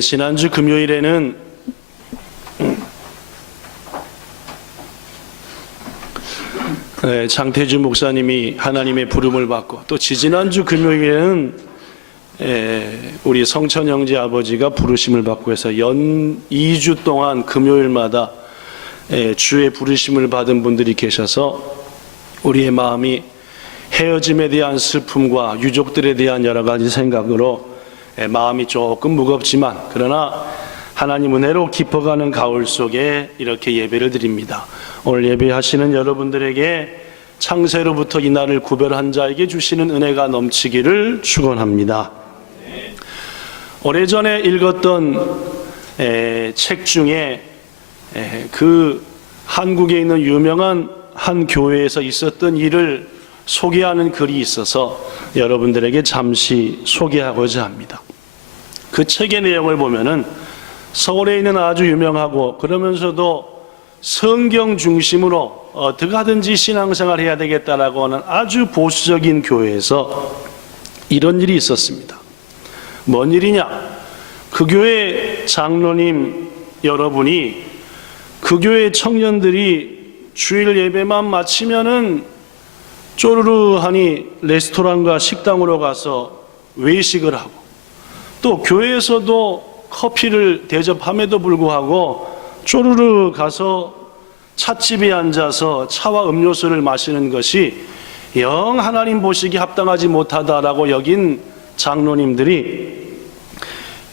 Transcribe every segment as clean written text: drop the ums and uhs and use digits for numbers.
지난주 금요일에는 장태주 목사님이 하나님의 부름을 받고, 또 지지난주 금요일에는 우리 성천 형제 아버지가 부르심을 받고 해서 연 2주 동안 금요일마다 주의 부르심을 받은 분들이 계셔서 우리의 마음이 헤어짐에 대한 슬픔과 유족들에 대한 여러 가지 생각으로 마음이 조금 무겁지만, 그러나 하나님 은혜로 깊어가는 가을 속에 이렇게 예배를 드립니다. 오늘 예배하시는 여러분들에게 창세로부터 이 날을 구별한 자에게 주시는 은혜가 넘치기를 축원합니다. 오래전에 읽었던 책 중에 그 한국에 있는 유명한 한 교회에서 있었던 일을 소개하는 글이 있어서 여러분들에게 잠시 소개하고자 합니다. 그 책의 내용을 보면은 서울에 있는 아주 유명하고 그러면서도 성경 중심으로 어떻게 하든지 신앙생활 해야 되겠다라고 하는 아주 보수적인 교회에서 이런 일이 있었습니다. 뭔 일이냐? 그 교회 장로님 여러분이 그 교회 청년들이 주일 예배만 마치면은 쪼르르하니 레스토랑과 식당으로 가서 외식을 하고, 또 교회에서도 커피를 대접함에도 불구하고 쪼르르 가서 찻집에 앉아서 차와 음료수를 마시는 것이 영 하나님 보시기 합당하지 못하다라고 여긴 장로님들이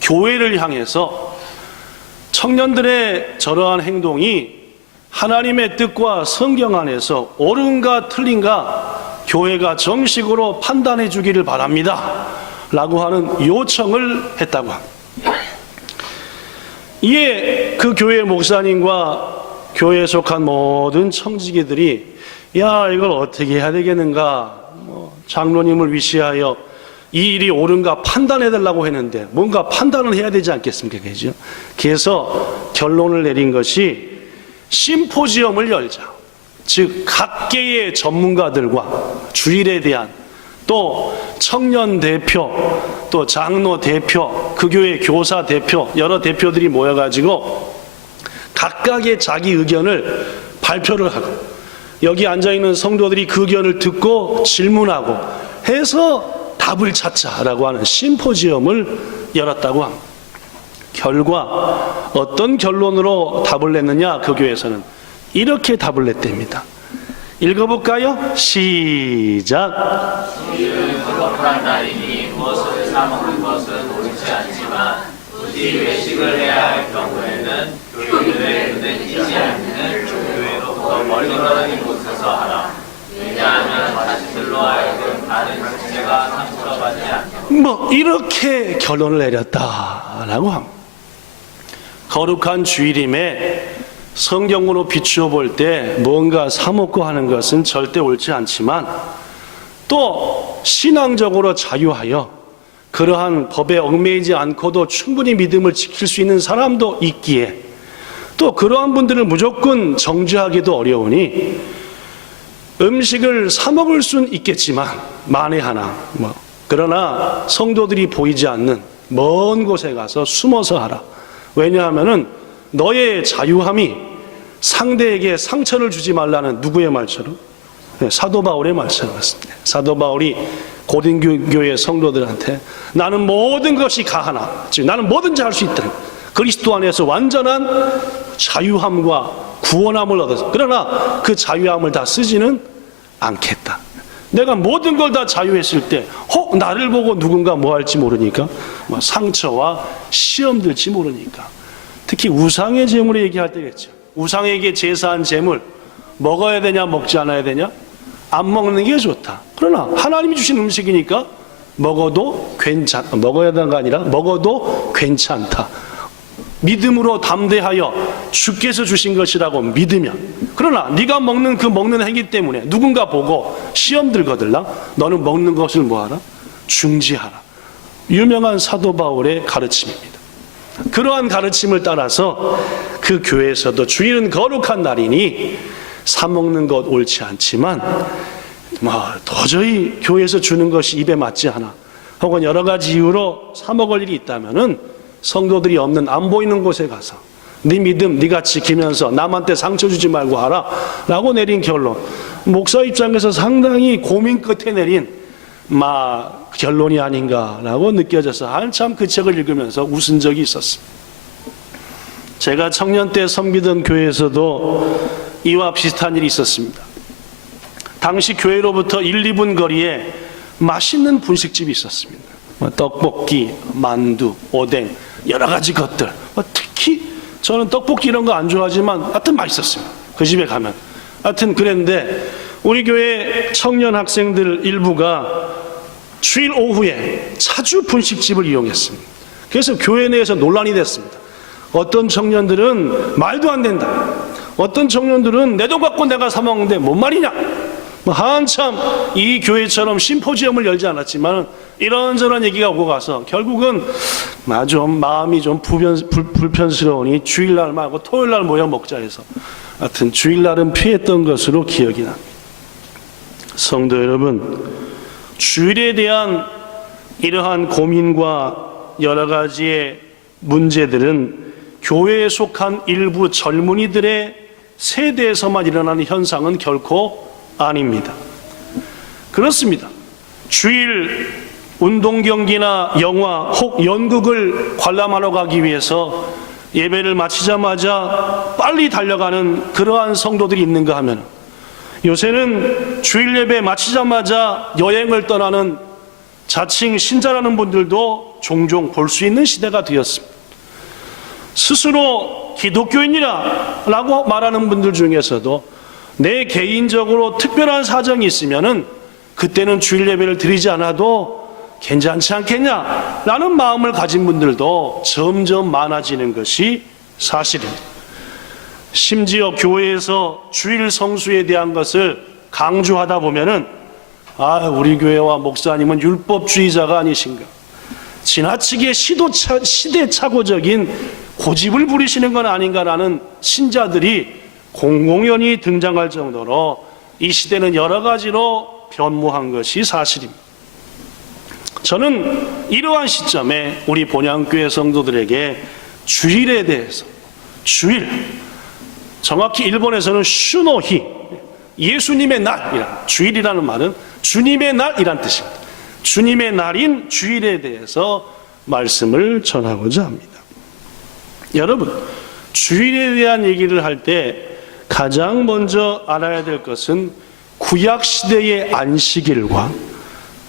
교회를 향해서 청년들의 저러한 행동이 하나님의 뜻과 성경 안에서 옳은가 틀린가 교회가 정식으로 판단해 주기를 바랍니다 라고 하는 요청을 했다고 합니다. 이에 그 교회 목사님과 교회에 속한 모든 청지기들이 야, 이걸 어떻게 해야 되겠는가, 장로님을 위시하여 이 일이 옳은가 판단해 달라고 했는데 뭔가 판단을 해야 되지 않겠습니까? 그죠? 그래서 결론을 내린 것이 심포지엄을 열자. 즉 각계의 전문가들과 주일에 대한, 또 청년 대표, 또 장로 대표, 그 교회 교사 대표, 여러 대표들이 모여가지고 각각의 자기 의견을 발표를 하고, 여기 앉아있는 성도들이 그 의견을 듣고 질문하고 해서 답을 찾자라고 하는 심포지엄을 열었다고 합니다. 결과 어떤 결론으로 답을 냈느냐? 그 교회에서는 이렇게 답을 냈답니다. 읽어볼까요? 시작. 주일은 거룩한 날이니 무엇을 사먹는 것은 옳지 않지만 굳이 외식을 해야 할 경우에는 교회에 눈에 띄지 않는 교회로부터 멀리 떨어진 곳에서 하라. 왜냐하면 자신들로 하여금 다른 지체가 상처받지 않게. 이렇게 결론을 내렸다라고 합니다. 거룩한 주일임에 성경으로 비추어 볼 때 뭔가 사먹고 하는 것은 절대 옳지 않지만, 또 신앙적으로 자유하여 그러한 법에 얽매이지 않고도 충분히 믿음을 지킬 수 있는 사람도 있기에, 또 그러한 분들을 무조건 정죄하기도 어려우니 음식을 사먹을 수는 있겠지만 만에 하나 그러나 성도들이 보이지 않는 먼 곳에 가서 숨어서 하라. 왜냐하면은 너의 자유함이 상대에게 상처를 주지 말라는 누구의 말처럼? 사도 바울의 말처럼 같습니다. 사도 바울이 고린도교회 성도들한테 나는 모든 것이 가하나, 즉 나는 뭐든지 할 수 있다. 그리스도 안에서 완전한 자유함과 구원함을 얻어서, 그러나 그 자유함을 다 쓰지는 않겠다. 내가 모든 걸 다 자유했을 때 혹 나를 보고 누군가 뭐 할지 모르니까, 상처와 시험 들지 모르니까. 특히 우상의 제물을 얘기할 때겠죠. 우상에게 제사한 제물 먹어야 되냐 먹지 않아야 되냐? 안 먹는 게 좋다. 그러나 하나님이 주신 음식이니까 먹어도 먹어야 되는 거 아니라 먹어도 괜찮다. 믿음으로 담대하여 주께서 주신 것이라고 믿으면. 그러나 네가 먹는 그 먹는 행위 때문에 누군가 보고 시험 들거들라 너는 먹는 것을 뭐하라? 중지하라. 유명한 사도 바울의 가르침입니다. 그러한 가르침을 따라서 그 교회에서도 주일은 거룩한 날이니 사먹는 것 옳지 않지만 도저히 교회에서 주는 것이 입에 맞지 않아, 혹은 여러 가지 이유로 사먹을 일이 있다면은 성도들이 없는 안 보이는 곳에 가서 네 믿음 네가 지키면서 남한테 상처 주지 말고 하라 라고 내린 결론, 목사 입장에서 상당히 고민 끝에 내린 결론이 아닌가라고 느껴져서 한참 그 책을 읽으면서 웃은 적이 있었습니다. 제가 청년 때 섬기던 교회에서도 이와 비슷한 일이 있었습니다. 당시 교회로부터 1, 2분 거리에 맛있는 분식집이 있었습니다. 떡볶이, 만두, 오뎅, 여러 가지 것들. 특히 저는 떡볶이 이런 거 안 좋아하지만 하여튼 맛있었어요. 그 집에 가면. 하여튼 그랬는데 우리 교회 청년 학생들 일부가 주일 오후에 자주 분식집을 이용했습니다. 그래서 교회 내에서 논란이 됐습니다. 어떤 청년들은 말도 안 된다. 어떤 청년들은 내 돈 갖고 내가 사 먹는데 뭔 말이냐. 한참 이 교회처럼 심포지엄을 열지 않았지만 이런저런 얘기가 오고 가서 결국은 좀 마음이 좀 불편스러우니 주일날 말고 토요일날 모여 먹자 해서 하여튼 주일날은 피했던 것으로 기억이 납니다. 성도 여러분, 주일에 대한 이러한 고민과 여러 가지의 문제들은 교회에 속한 일부 젊은이들의 세대에서만 일어나는 현상은 결코 아닙니다. 그렇습니다. 주일 운동 경기나 영화 혹 연극을 관람하러 가기 위해서 예배를 마치자마자 빨리 달려가는 그러한 성도들이 있는가 하면, 요새는 주일 예배 마치자마자 여행을 떠나는 자칭 신자라는 분들도 종종 볼 수 있는 시대가 되었습니다. 스스로 기독교인이라 라고 말하는 분들 중에서도 내 개인적으로 특별한 사정이 있으면은 그때는 주일 예배를 드리지 않아도 괜찮지 않겠냐 라는 마음을 가진 분들도 점점 많아지는 것이 사실입니다. 심지어 교회에서 주일 성수에 대한 것을 강조하다 보면은 우리 교회와 목사님은 율법주의자가 아니신가, 지나치게 시대착오적인 고집을 부리시는 건 아닌가라는 신자들이 공공연히 등장할 정도로 이 시대는 여러 가지로 변모한 것이 사실입니다. 저는 이러한 시점에 우리 본향교회 성도들에게 주일에 대해서, 주일, 정확히 일본에서는 슈노히, 예수님의 날이란, 주일이라는 말은 주님의 날이란 뜻입니다. 주님의 날인 주일에 대해서 말씀을 전하고자 합니다. 여러분, 주일에 대한 얘기를 할 때 가장 먼저 알아야 될 것은 구약시대의 안식일과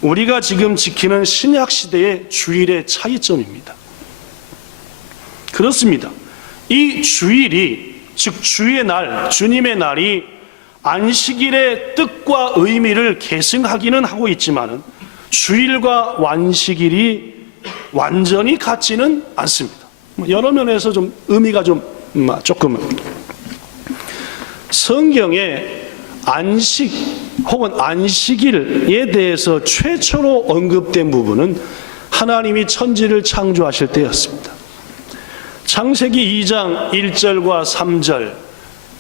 우리가 지금 지키는 신약시대의 주일의 차이점입니다. 그렇습니다. 이 주일이, 즉 주의 날, 주님의 날이 안식일의 뜻과 의미를 계승하기는 하고 있지만 주일과 안식일이 완전히 같지는 않습니다. 여러 면에서 좀 의미가 조금은, 성경에 안식 혹은 안식일에 대해서 최초로 언급된 부분은 하나님이 천지를 창조하실 때였습니다. 창세기 2장 1절과 3절,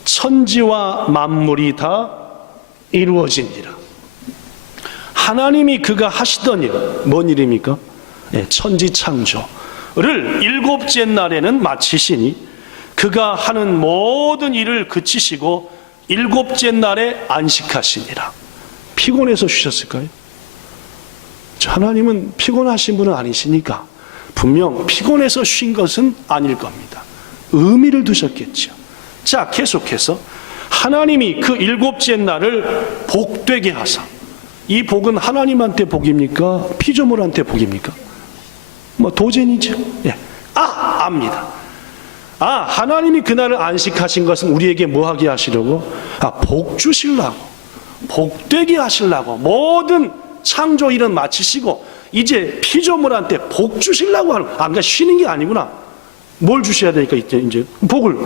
천지와 만물이 다 이루어지니라. 하나님이 그가 하시던 일, 뭔 일입니까? 천지 창조를 일곱째 날에는 마치시니 그가 하는 모든 일을 그치시고 일곱째 날에 안식하시니라. 피곤해서 쉬셨을까요? 하나님은 피곤하신 분은 아니시니까 분명 피곤해서 쉰 것은 아닐 겁니다. 의미를 두셨겠죠. 자, 계속해서 하나님이 그 일곱째 날을 복되게 하사, 이 복은 하나님한테 복입니까? 피조물한테 복입니까? 도전이죠. 압니다. 하나님이 그날을 안식하신 것은 우리에게 뭐 하게 하시려고? 복 주시려고, 복되게 하시려고, 모든 창조 일은 마치시고 이제 피조물한테 복 주시려고 하는, 그러니까 쉬는 게 아니구나. 뭘 주셔야 되니까 이제 복을,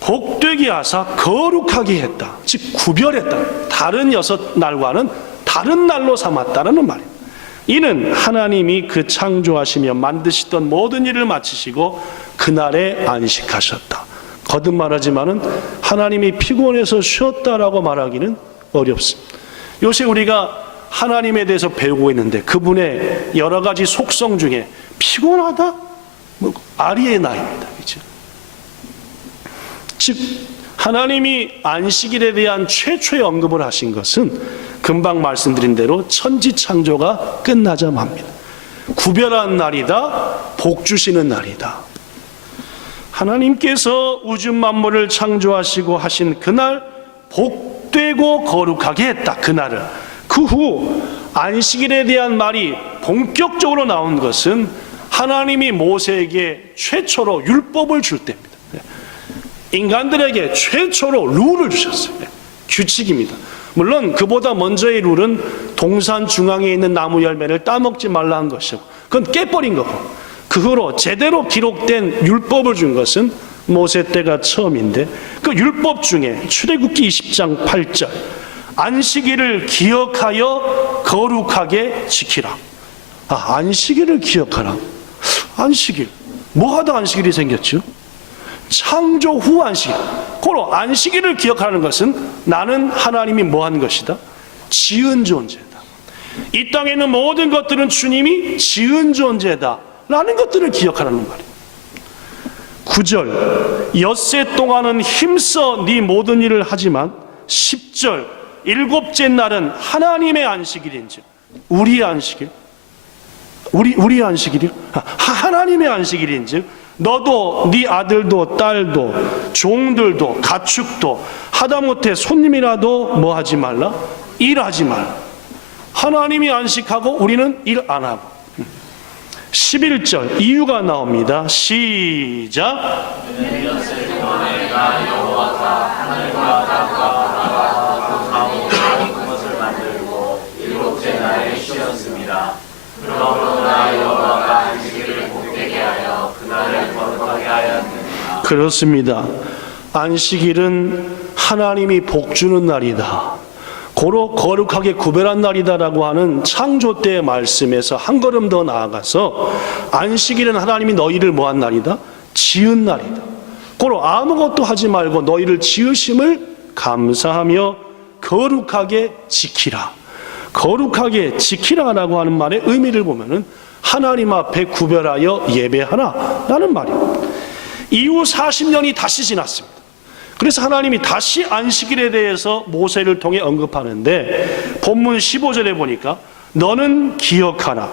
복되게 하사 거룩하게 했다. 즉 구별했다. 다른 6날과는 다른 날로 삼았다는 말입니다. 이는 하나님이 그 창조하시며 만드시던 모든 일을 마치시고 그날에 안식하셨다. 거듭 말하지만은 하나님이 피곤해서 쉬었다라고 말하기는 어렵습니다. 요새 우리가 하나님에 대해서 배우고 있는데 그분의 여러 가지 속성 중에 피곤하다? 아리의 나입니다. 그렇죠? 즉 하나님이 안식일에 대한 최초의 언급을 하신 것은 금방 말씀드린 대로 천지창조가 끝나자마입니다. 구별한 날이다, 복 주시는 날이다. 하나님께서 우주 만물을 창조하시고 하신 그날 복되고 거룩하게 했다. 그날을. 그 후 안식일에 대한 말이 본격적으로 나온 것은 하나님이 모세에게 최초로 율법을 줄 때입니다. 인간들에게 최초로 룰을 주셨어요. 규칙입니다. 물론 그보다 먼저의 룰은 동산 중앙에 있는 나무 열매를 따먹지 말라 한 것이고 그건 깨버린 거고, 그 후로 제대로 기록된 율법을 준 것은 모세 때가 처음인데, 그 율법 중에 출애굽기 20장 8절 안식일을 기억하여 거룩하게 지키라. 안식일을 기억하라. 안식일, 뭐 하다 안식일이 생겼죠? 창조 후 안식일. 고로 안식일을 기억하는 것은 나는 하나님이 뭐 한 것이다? 지은 존재다. 이 땅에 있는 모든 것들은 주님이 지은 존재다 라는 것들을 기억하라는 말이에요. 9절 엿새 동안은 힘써 네 모든 일을 하지만 10절 일곱째 날은 하나님의 안식일인즉 우리의 안식일, 우리의 안식일이요? 하나님의 안식일인즉 너도 네 아들도 딸도 종들도 가축도 하다못해 손님이라도 뭐 하지 말라? 일하지 말라. 하나님이 안식하고 우리는 일 안 하고. 11절 이유가 나옵니다. 시작. 그렇습니다. 안식일은 하나님이 복 주는 날이다. 고로 거룩하게 구별한 날이다라고 하는 창조 때의 말씀에서 한 걸음 더 나아가서 안식일은 하나님이 너희를 뭐한 날이다? 지은 날이다. 고로 아무것도 하지 말고 너희를 지으심을 감사하며 거룩하게 지키라. 거룩하게 지키라라고 하는 말의 의미를 보면은 하나님 앞에 구별하여 예배하라 라는 말입니다. 이후 40년이 다시 지났습니다. 그래서 하나님이 다시 안식일에 대해서 모세를 통해 언급하는데 본문 15절에 보니까 너는 기억하라.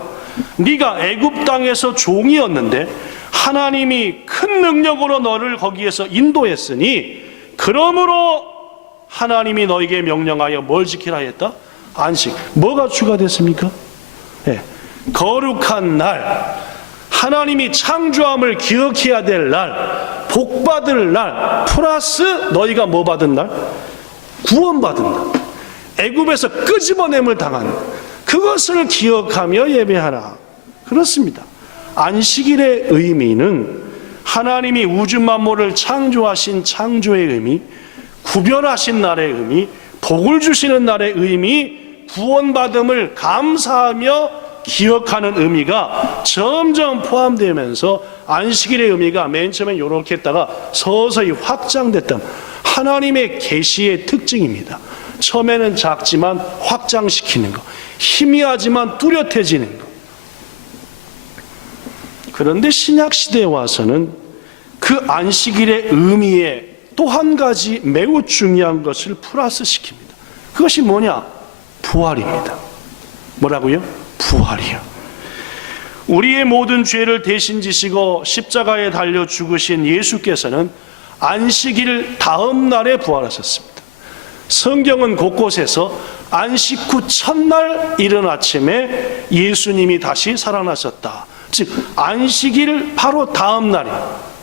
네가 애굽 땅에서 종이었는데 하나님이 큰 능력으로 너를 거기에서 인도했으니 그러므로 하나님이 너에게 명령하여 뭘 지키라 했다? 안식. 뭐가 추가됐습니까? 네. 거룩한 날, 하나님이 창조함을 기억해야 될 날, 복받을 날, 플러스 너희가 뭐 받은 날? 구원받은 날. 애굽에서 끄집어냄을 당한 그것을 기억하며 예배하라. 그렇습니다. 안식일의 의미는 하나님이 우주 만물을 창조하신 창조의 의미, 구별하신 날의 의미, 복을 주시는 날의 의미, 구원받음을 감사하며 기억하는 의미가 점점 포함되면서 안식일의 의미가 맨 처음에 이렇게 했다가 서서히 확장됐던 하나님의 계시의 특징입니다. 처음에는 작지만 확장시키는 것, 희미하지만 뚜렷해지는 것. 그런데 신약시대에 와서는 그 안식일의 의미에 또 한 가지 매우 중요한 것을 플러스 시킵니다. 그것이 뭐냐? 부활입니다. 뭐라고요? 부활이요. 우리의 모든 죄를 대신 지시고 십자가에 달려 죽으신 예수께서는 안식일 다음 날에 부활하셨습니다. 성경은 곳곳에서 안식 후 첫날 이른 아침에 예수님이 다시 살아나셨다. 즉 안식일 바로 다음 날이에요.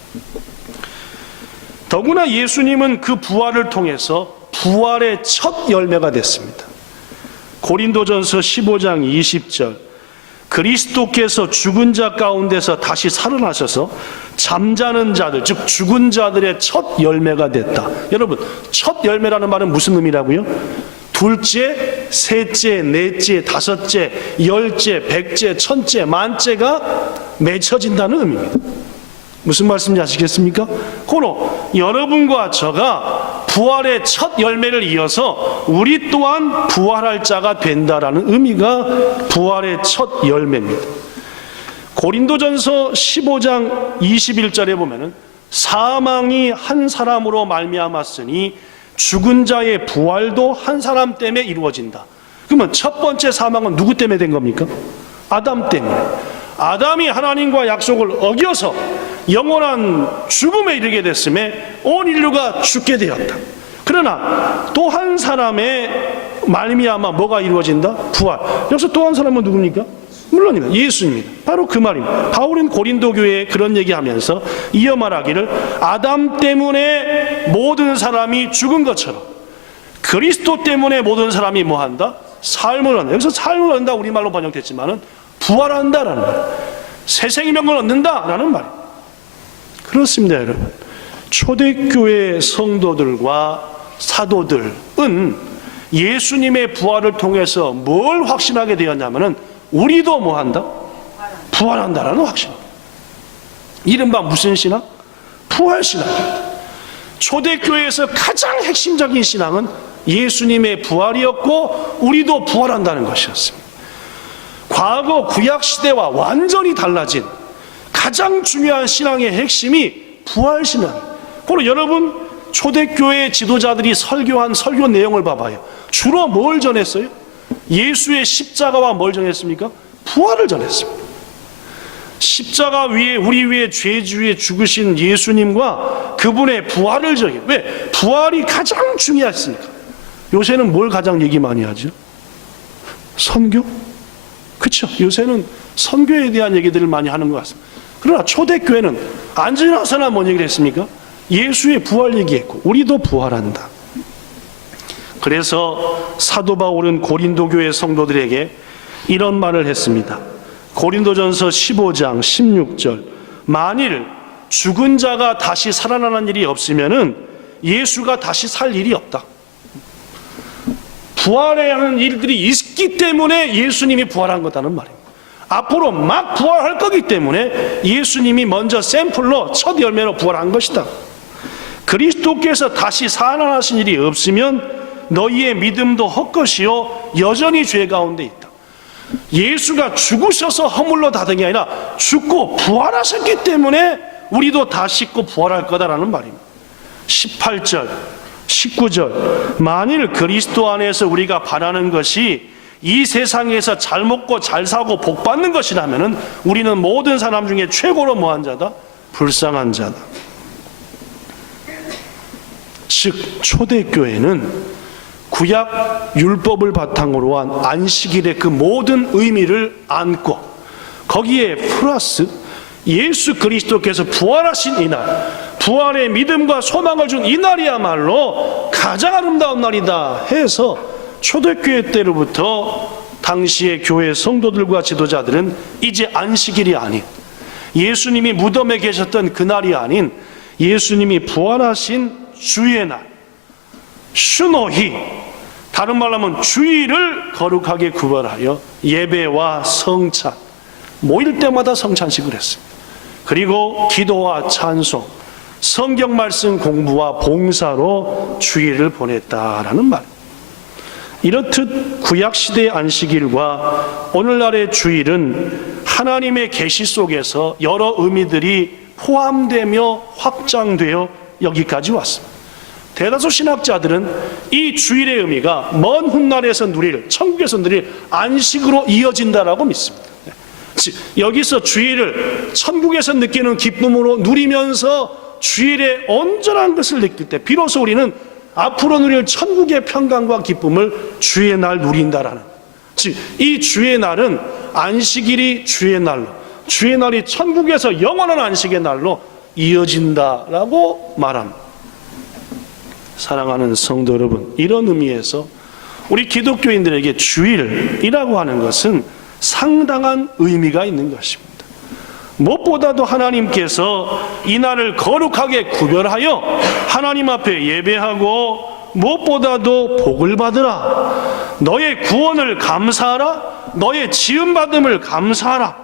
더구나 예수님은 그 부활을 통해서 부활의 첫 열매가 됐습니다. 고린도전서 15장 20절 그리스도께서 죽은 자 가운데서 다시 살아나셔서 잠자는 자들, 즉 죽은 자들의 첫 열매가 됐다. 여러분, 첫 열매라는 말은 무슨 의미라고요? 둘째, 셋째, 넷째, 다섯째, 열째, 백째, 천째, 만째가 맺혀진다는 의미입니다. 무슨 말씀인지 아시겠습니까? 고로 여러분과 저가 부활의 첫 열매를 이어서 우리 또한 부활할 자가 된다라는 의미가 부활의 첫 열매입니다. 고린도전서 15장 21절에 보면은 사망이 한 사람으로 말미암았으니 죽은 자의 부활도 한 사람 때문에 이루어진다. 그러면 첫 번째 사망은 누구 때문에 된 겁니까? 아담 때문에. 아담이 하나님과 약속을 어겨서 영원한 죽음에 이르게 됐음에 온 인류가 죽게 되었다. 그러나 또 한 사람의 말미암아 뭐가 이루어진다? 부활. 여기서 또 한 사람은 누굽니까? 물론입니다. 예수입니다. 바로 그 말입니다. 바울은 고린도 교회에 그런 얘기하면서 이어 말하기를 아담 때문에 모든 사람이 죽은 것처럼 그리스도 때문에 모든 사람이 뭐한다? 삶을 얻는다. 여기서 삶을 얻는다 우리말로 번역됐지만은 부활한다라는 말, 새 생명을 얻는다라는 말입니다. 그렇습니다, 여러분. 초대교회 성도들과 사도들은 예수님의 부활을 통해서 뭘 확신하게 되었냐면은 우리도 뭐한다? 부활한다라는 확신입니다. 이른바 무슨 신앙? 부활신앙입니다. 초대교회에서 가장 핵심적인 신앙은 예수님의 부활이었고 우리도 부활한다는 것이었습니다. 과거 구약시대와 완전히 달라진 가장 중요한 신앙의 핵심이 부활신앙입니다. 그리고 여러분 초대교회 지도자들이 설교한 설교 내용을 봐봐요. 주로 뭘 전했어요? 예수의 십자가와 뭘 전했습니까? 부활을 전했습니다. 십자가 위에 우리 위에 죄주에 죽으신 예수님과 그분의 부활을 전해요. 왜? 부활이 가장 중요했으니까. 요새는 뭘 가장 얘기 많이 하죠? 선교? 그렇죠. 요새는 선교에 대한 얘기들을 많이 하는 것 같습니다. 그러나 초대교회는 안지나서나 뭔 얘기를 했습니까? 예수의 부활 얘기했고 우리도 부활한다. 그래서 사도 바울은 고린도 교회 성도들에게 이런 말을 했습니다. 고린도전서 15장 16절 만일 죽은 자가 다시 살아나는 일이 없으면은 예수가 다시 살 일이 없다. 부활해야 하는 일들이 있기 때문에 예수님이 부활한 거다는 말입니다. 앞으로 막 부활할 거기 때문에 예수님이 먼저 샘플로 첫 열매로 부활한 것이다. 그리스도께서 다시 살아나신 일이 없으면 너희의 믿음도 헛것이요 여전히 죄 가운데 있다. 예수가 죽으셔서 허물로 다된 게 아니라 죽고 부활하셨기 때문에 우리도 다 씻고 부활할 거다라는 말입니다. 18절 19절 만일 그리스도 안에서 우리가 바라는 것이 이 세상에서 잘 먹고 잘 사고 복 받는 것이라면은 우리는 모든 사람 중에 최고로 뭐한 자다? 불쌍한 자다. 즉 초대교회는 구약 율법을 바탕으로 한 안식일의 그 모든 의미를 안고 거기에 플러스 예수 그리스도께서 부활하신 이날, 부활의 믿음과 소망을 준 이날이야말로 가장 아름다운 날이다 해서 초대교회 때로부터 당시의 교회 성도들과 지도자들은 이제 안식일이 아닌 예수님이 무덤에 계셨던 그날이 아닌 예수님이 부활하신 주의 날 슈노히, 다른 말로 하면 주일을 거룩하게 구별하여 예배와 성찬, 모일 때마다 성찬식을 했습니다. 그리고 기도와 찬송, 성경 말씀 공부와 봉사로 주일을 보냈다라는 말. 이렇듯 구약시대의 안식일과 오늘날의 주일은 하나님의 계시 속에서 여러 의미들이 포함되며 확장되어 여기까지 왔습니다. 대다수 신학자들은 이 주일의 의미가 먼 훗날에서 누릴, 천국에서 누릴 안식으로 이어진다라고 믿습니다. 즉 여기서 주일을 천국에서 느끼는 기쁨으로 누리면서 주일의 온전한 것을 느낄 때 비로소 우리는 앞으로 누릴 천국의 평강과 기쁨을 주의 날 누린다라는, 즉 이 주의 날은 안식일이 주의 날로, 주의 날이 천국에서 영원한 안식의 날로 이어진다라고 말합니다. 사랑하는 성도 여러분, 이런 의미에서 우리 기독교인들에게 주일이라고 하는 것은 상당한 의미가 있는 것입니다. 무엇보다도 하나님께서 이 날을 거룩하게 구별하여 하나님 앞에 예배하고 무엇보다도 복을 받으라, 너의 구원을 감사하라, 너의 지음받음을 감사하라,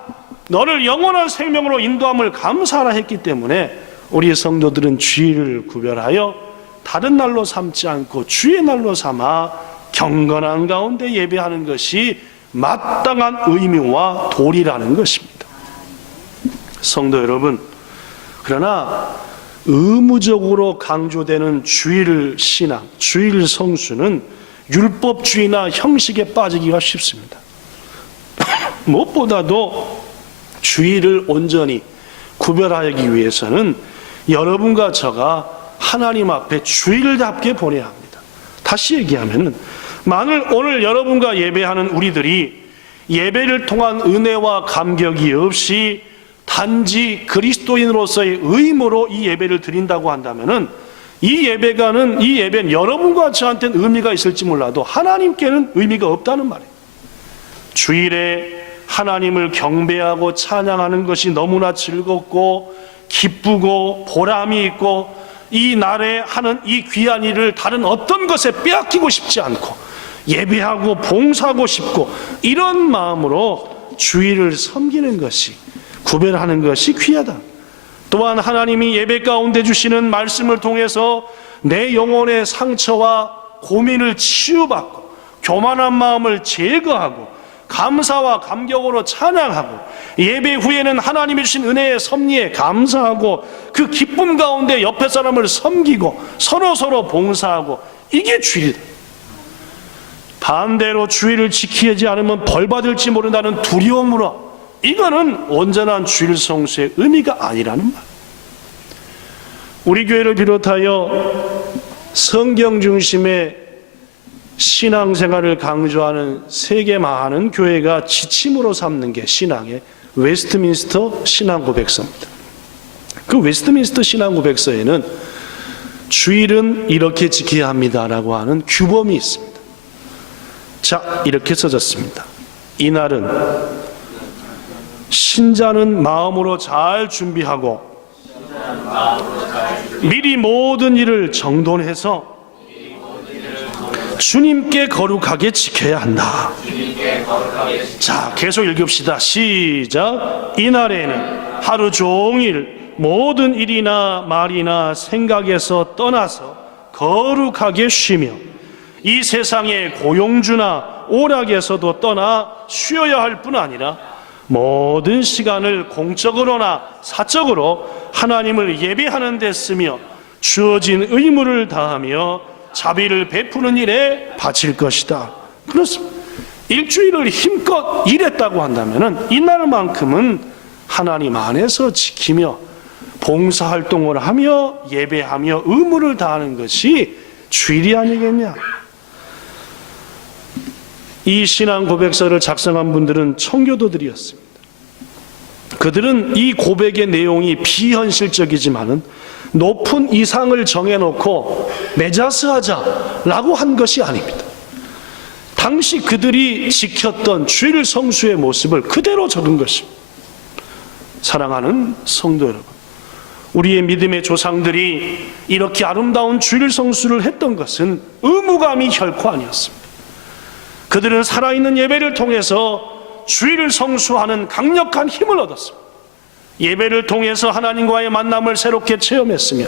너를 영원한 생명으로 인도함을 감사하라 했기 때문에 우리 성도들은 주일을 구별하여 다른 날로 삼지 않고 주의 날로 삼아 경건한 가운데 예배하는 것이 마땅한 의미와 도리라는 것입니다. 성도 여러분, 그러나 의무적으로 강조되는 주일 신앙, 주일 성수는 율법주의나 형식에 빠지기가 쉽습니다. 무엇보다도 주일을 온전히 구별하기 위해서는 여러분과 저가 하나님 앞에 주일답게 보내야 합니다. 다시 얘기하면, 만일 오늘 여러분과 예배하는 우리들이 예배를 통한 은혜와 감격이 없이 단지 그리스도인으로서의 의무로 이 예배를 드린다고 한다면은 이 예배는 여러분과 저한테는 의미가 있을지 몰라도 하나님께는 의미가 없다는 말이에요. 주일에 하나님을 경배하고 찬양하는 것이 너무나 즐겁고 기쁘고 보람이 있고 이 날에 하는 이 귀한 일을 다른 어떤 것에 빼앗기고 싶지 않고 예배하고 봉사하고 싶고 이런 마음으로 주일을 섬기는 것이, 구별하는 것이 귀하다. 또한 하나님이 예배 가운데 주시는 말씀을 통해서 내 영혼의 상처와 고민을 치유받고 교만한 마음을 제거하고 감사와 감격으로 찬양하고 예배 후에는 하나님이 주신 은혜의 섭리에 감사하고 그 기쁨 가운데 옆에 사람을 섬기고 서로 봉사하고, 이게 주일이다. 반대로 주일을 지키지 않으면 벌 받을지 모른다는 두려움으로, 이거는 온전한 주일 성수의 의미가 아니라는 말. 우리 교회를 비롯하여 성경 중심의 신앙생활을 강조하는 세계 많은 교회가 지침으로 삼는 게 신앙의 웨스트민스터 신앙고백서입니다. 그 웨스트민스터 신앙고백서에는 주일은 이렇게 지켜야 합니다라고 하는 규범이 있습니다. 자, 이렇게 써졌습니다. 이날은 신자는 마음으로 잘 준비하고 미리 모든 일을 정돈해서 주님께 거룩하게 지켜야 한다. 자, 계속 읽읍시다. 시작. 이날에는 하루 종일 모든 일이나 말이나 생각에서 떠나서 거룩하게 쉬며 이 세상의 고용주나 오락에서도 떠나 쉬어야 할 뿐 아니라 모든 시간을 공적으로나 사적으로 하나님을 예배하는 데 쓰며 주어진 의무를 다하며 자비를 베푸는 일에 바칠 것이다. 그렇습니다. 일주일을 힘껏 일했다고 한다면 이날만큼은 하나님 안에서 지키며 봉사활동을 하며 예배하며 의무를 다하는 것이 주일이 아니겠냐. 이 신앙 고백서를 작성한 분들은 청교도들이었습니다. 그들은 이 고백의 내용이 비현실적이지만은 높은 이상을 정해놓고 메자스하자라고 한 것이 아닙니다. 당시 그들이 지켰던 주일 성수의 모습을 그대로 적은 것입니다. 사랑하는 성도 여러분, 우리의 믿음의 조상들이 이렇게 아름다운 주일 성수를 했던 것은 의무감이 결코 아니었습니다. 그들은 살아있는 예배를 통해서 주일을 성수하는 강력한 힘을 얻었습니다. 예배를 통해서 하나님과의 만남을 새롭게 체험했으며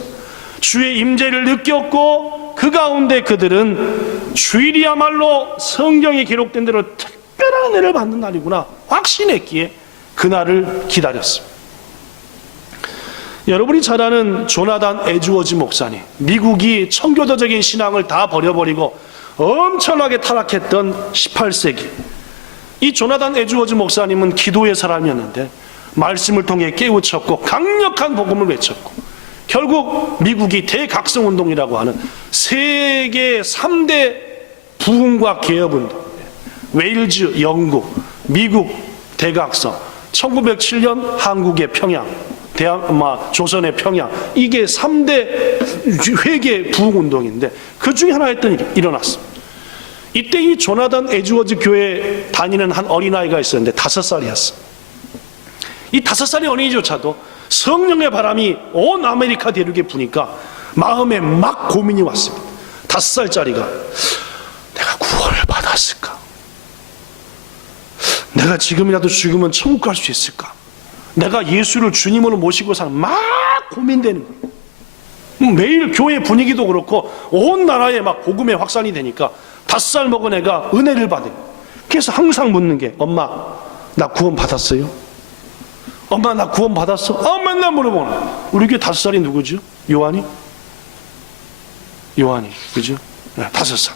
주의 임재를 느꼈고 그 가운데 그들은 주일이야말로 성경에 기록된 대로 특별한 은혜를 받는 날이구나 확신했기에 그날을 기다렸습니다. 여러분이 잘 아는 조나단 에드워즈 목사님, 미국이 청교도적인 신앙을 다 버려버리고 엄청나게 타락했던 18세기, 이 조나단 에드워즈 목사님은 기도의 사람이었는데 말씀을 통해 깨우쳤고 강력한 복음을 외쳤고 결국 미국이 대각성운동이라고 하는 세계 3대 부흥과 개혁운동, 웨일즈, 영국, 미국 대각성, 1907년 한국의 평양, 조선의 평양, 이게 3대 회계 부흥운동인데 그 중에 하나였던 일이 일어났습니다. 이때 이 조나단 에드워즈 교회에 다니는 한 어린아이가 있었는데 5살이었습니다. 이 5살의 어린이조차도 성령의 바람이 온 아메리카 대륙에 부니까 마음에 막 고민이 왔습니다. 5살짜리가 내가 구원을 받았을까? 내가 지금이라도 죽으면 천국 갈 수 있을까? 내가 예수를 주님으로 모시고 사는 막 고민되는 거예요. 매일 교회 분위기도 그렇고 온 나라에 막 복음의 확산이 되니까 5살 먹은 애가 은혜를 받아요. 그래서 항상 묻는 게 엄마 나 구원 받았어요? 엄마 나 구원 받았어? 맨날 물어보는. 우리 교회 5살이 누구죠? 요한이, 그죠? 네, 5살.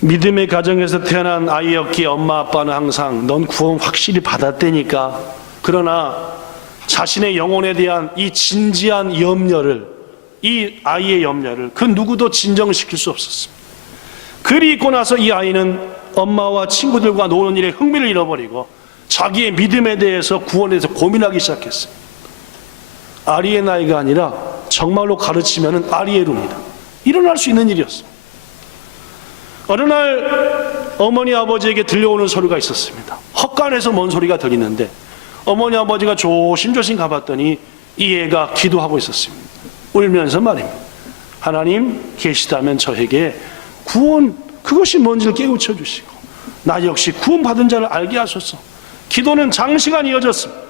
믿음의 가정에서 태어난 아이였기에 엄마 아빠는 항상 넌 구원 확실히 받았다니까. 그러나 자신의 영혼에 대한 이 진지한 염려를, 이 아이의 염려를 그 누구도 진정시킬 수 없었습니다. 글이 있고 나서 이 아이는 엄마와 친구들과 노는 일에 흥미를 잃어버리고 자기의 믿음에 대해서 구원에 대해서 고민하기 시작했어요. 아리에나이가 아니라 정말로 가르치면 아리에루입니다. 일어날 수 있는 일이었어요. 어느 날 어머니 아버지에게 들려오는 소리가 있었습니다. 헛간에서 뭔 소리가 들리는데 어머니 아버지가 조심조심 가봤더니 이 애가 기도하고 있었습니다. 울면서 말입니다. 하나님 계시다면 저에게 구원 그것이 뭔지를 깨우쳐 주시고 나 역시 구원받은 자를 알게 하소서. 기도는 장시간 이어졌습니다.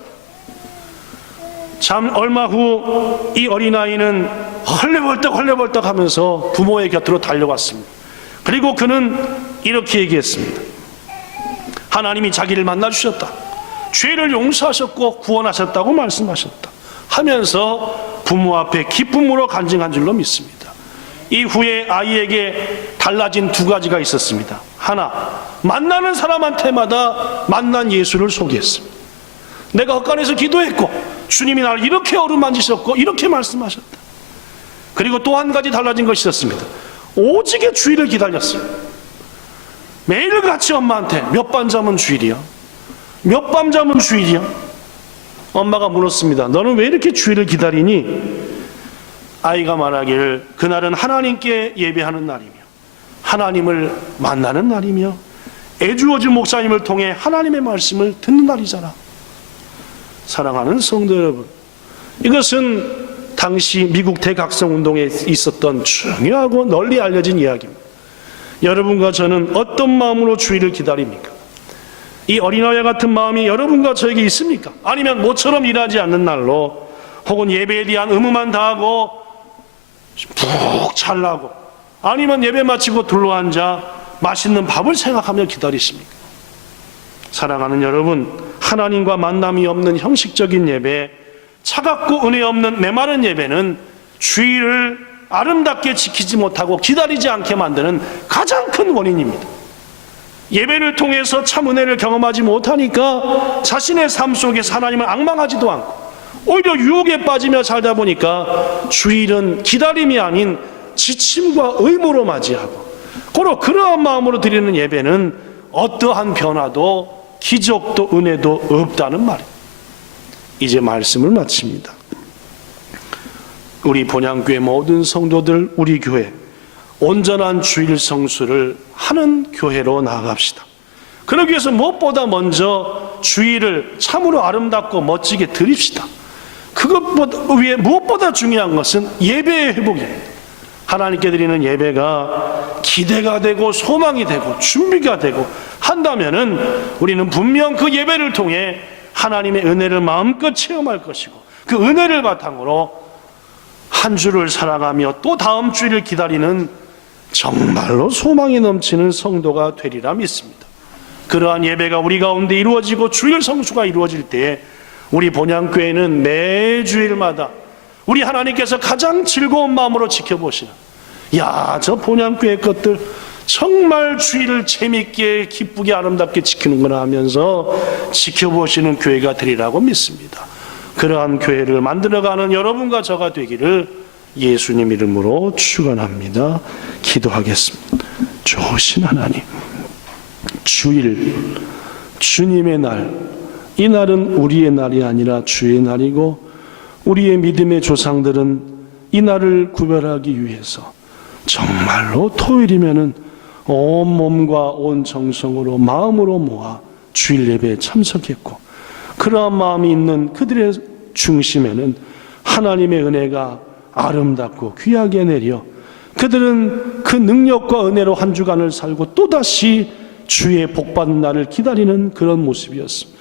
참 얼마 후 이 어린아이는 헐레벌떡 하면서 부모의 곁으로 달려왔습니다. 그리고 그는 이렇게 얘기했습니다. 하나님이 자기를 만나주셨다. 죄를 용서하셨고 구원하셨다고 말씀하셨다 하면서 부모 앞에 기쁨으로 간증한 줄로 믿습니다. 이후에 아이에게 달라진 2가지가 있었습니다. 하나, 만나는 사람한테마다 만난 예수를 소개했습니다. 내가 헛간에서 기도했고 주님이 나를 이렇게 어루만지셨고 이렇게 말씀하셨다. 그리고 또 한 가지 달라진 것이 있었습니다. 오직의 주일을 기다렸어요. 매일같이 엄마한테 몇 밤 자면 주일이야? 몇 밤 자면 주일이야? 엄마가 물었습니다. 너는 왜 이렇게 주일을 기다리니? 아이가 말하기를 그날은 하나님께 예배하는 날이며 하나님을 만나는 날이며 애주어진 목사님을 통해 하나님의 말씀을 듣는 날이잖아. 사랑하는 성도 여러분, 이것은 당시 미국 대각성운동에 있었던 중요하고 널리 알려진 이야기입니다. 여러분과 저는 어떤 마음으로 주일을 기다립니까? 이 어린아이와 같은 마음이 여러분과 저에게 있습니까? 아니면 모처럼 일하지 않는 날로 혹은 예배에 대한 의무만 다하고 푹 잘라고 아니면 예배 마치고 둘러앉아 맛있는 밥을 생각하며 기다리십니까? 사랑하는 여러분, 하나님과 만남이 없는 형식적인 예배, 차갑고 은혜 없는 메마른 예배는 주일을 아름답게 지키지 못하고 기다리지 않게 만드는 가장 큰 원인입니다. 예배를 통해서 참 은혜를 경험하지 못하니까 자신의 삶 속에서 하나님을 앙망하지도 않고 오히려 유혹에 빠지며 살다 보니까 주일은 기다림이 아닌 지침과 의무로 맞이하고 고로 그러한 마음으로 드리는 예배는 어떠한 변화도 기적도 은혜도 없다는 말입니다. 이제 말씀을 마칩니다. 우리 본향교회 모든 성도들, 우리 교회 온전한 주일 성수를 하는 교회로 나아갑시다. 그러기 위해서 무엇보다 먼저 주일을 참으로 아름답고 멋지게 드립시다. 그것보다 위에 무엇보다 중요한 것은 예배의 회복입니다. 하나님께 드리는 예배가 기대가 되고 소망이 되고 준비가 되고 한다면은 우리는 분명 그 예배를 통해 하나님의 은혜를 마음껏 체험할 것이고 그 은혜를 바탕으로 한 주를 살아가며 또 다음 주일을 기다리는 정말로 소망이 넘치는 성도가 되리라 믿습니다. 그러한 예배가 우리 가운데 이루어지고 주일 성수가 이루어질 때에 우리 본향교회는 매 주일마다 우리 하나님께서 가장 즐거운 마음으로 지켜보시는 야, 저 본향교회 것들 정말 주일을 재밌게 기쁘게 아름답게 지키는구나 하면서 지켜보시는 교회가 되리라고 믿습니다. 그러한 교회를 만들어가는 여러분과 저가 되기를 예수님 이름으로 축원합니다. 기도하겠습니다. 좋으신 하나님, 주일, 주님의 날, 이 날은 우리의 날이 아니라 주의 날이고 우리의 믿음의 조상들은 이 날을 구별하기 위해서 정말로 토요일이면은 온 몸과 온 정성으로 마음으로 모아 주일 예배에 참석했고 그러한 마음이 있는 그들의 중심에는 하나님의 은혜가 아름답고 귀하게 내려 그들은 그 능력과 은혜로 한 주간을 살고 또다시 주의 복받는 날을 기다리는 그런 모습이었습니다.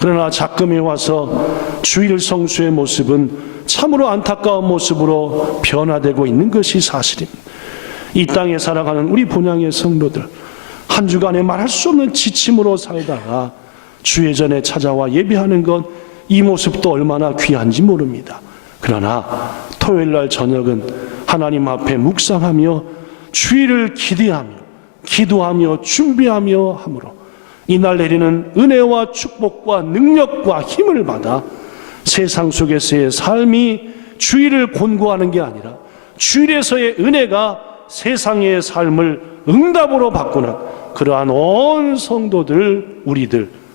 그러나 작금에 와서 주일 성수의 모습은 참으로 안타까운 모습으로 변화되고 있는 것이 사실입니다. 이 땅에 살아가는 우리 본향의 성도들 한 주간에 말할 수 없는 지침으로 살다가 주의 전에 찾아와 예배하는 것, 이 모습도 얼마나 귀한지 모릅니다. 그러나 토요일 날 저녁은 하나님 앞에 묵상하며 주일을 기도하며 준비하며 함으로 이날 내리는 은혜와 축복과 능력과 힘을 받아 세상 속에서의 삶이 주일을 곤고하는 게 아니라 주일에서의 은혜가 세상의 삶을 응답으로 바꾸는 그러한 온 성도들,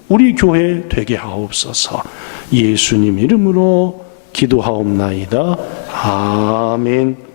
우리 교회 되게 하옵소서. 예수님 이름으로 기도하옵나이다. 아멘.